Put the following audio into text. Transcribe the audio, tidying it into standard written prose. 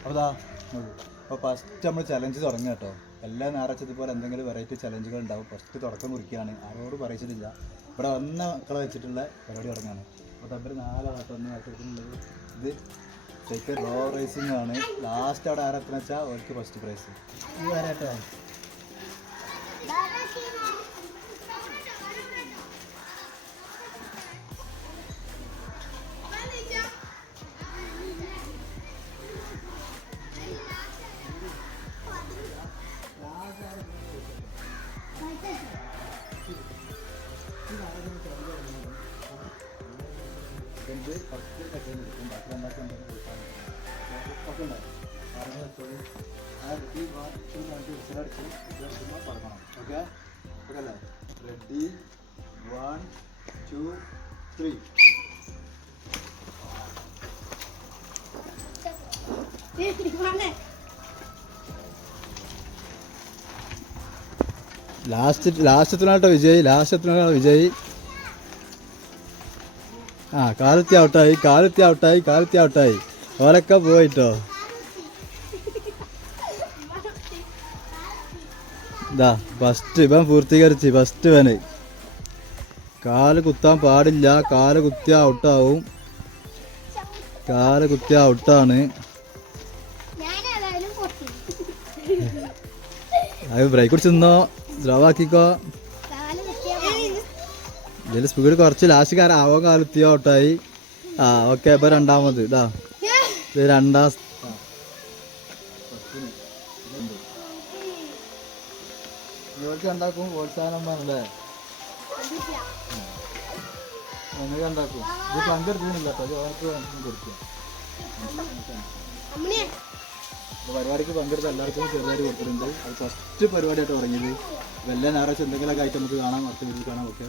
അപ്പോൾ അപ്പോൾ ഫസ്റ്റ് നമ്മൾ ചലഞ്ച് തുടങ്ങുക കേട്ടോ. എല്ലാ ഞായറാഴ്ച ഇതുപോലെ എന്തെങ്കിലും വെറൈറ്റി ചലഞ്ചുകൾ ഉണ്ടാവും. ഫസ്റ്റ് തുടക്കം കുറിക്കുകയാണ്. ആരോട് പറയിച്ചിട്ടില്ല. ഇവിടെ വന്ന മക്കളെ വെച്ചിട്ടുള്ള പരിപാടി തുടങ്ങുകയാണ്. അപ്പോൾ തമ്മിൽ 4 ആളാട്ടോ ഒന്ന് ആയിട്ടുള്ളത്. ഇത് ശരിക്കും റോ റേസിംഗ് ആണ്. ലാസ്റ്റ് അവിടെ ആരെത്തുന്ന വെച്ചാൽ അവർക്ക് ഫസ്റ്റ് പ്രൈസ്. ഇത് വരാട്ടോ. ഫസ്റ്റ് സെക്കൻഡ് എടുക്കും. ബാക്കി രണ്ടാമത്തെ ഒക്കെ ഉണ്ടാവും. റെഡി 1 2 3 വിസിലടിച്ച് തുടങ്ങണം. ഓക്കെ ഓക്കെ അല്ലേ? റെഡി 1 2 3. ലാസ്റ്റത്തിനാട്ടോ വിജയ്. ആ കാലത്തി ഔട്ടായി ഓലൊക്കെ പോയിട്ടോ. ഇതാ ഫസ്റ്റ് ഇവൻ പൂർത്തീകരിച്ച്. ഫസ്റ്റ് ഇവന് കാല് കുത്താൻ പാടില്ല. കാല് കുത്തിയ ഔട്ടാണ്. അത് ബ്രേക്ക് കുടിച്ച് നിന്നോ, സ്ലോവാക്കിക്കോ. ഇതിൽ സ്പീഡ് കുറച്ച് ലാസ്റ്റ് ആവാൻ കാലത്തിയോ ഔട്ടായി. ആ ഓക്കെ. ഇപ്പൊ രണ്ടാമത് ഇതാ ഇത് രണ്ടാം ഉണ്ടാക്കും. പ്രോത്സാഹനം പറഞ്ഞല്ലേ നിങ്ങൾ ഉണ്ടാക്കും. ഇത് പങ്കെടുക്കുന്നില്ല കേട്ടോ. കൊടുക്കുക. പരിപാടിക്ക് പങ്കെടുത്ത എല്ലാവർക്കും ചെറുതായിട്ട് കൊടുത്തിട്ടുണ്ട്. അത് ഫസ്റ്റ് പരിപാടിയായിട്ട് തുടങ്ങിയത്. എല്ലാ ഞായറാഴ്ച എന്തെങ്കിലുമൊക്കെ ആയിട്ട് നമുക്ക് കാണാം. അടുത്ത വീട്ടിൽ കാണാം. ഓക്കെ.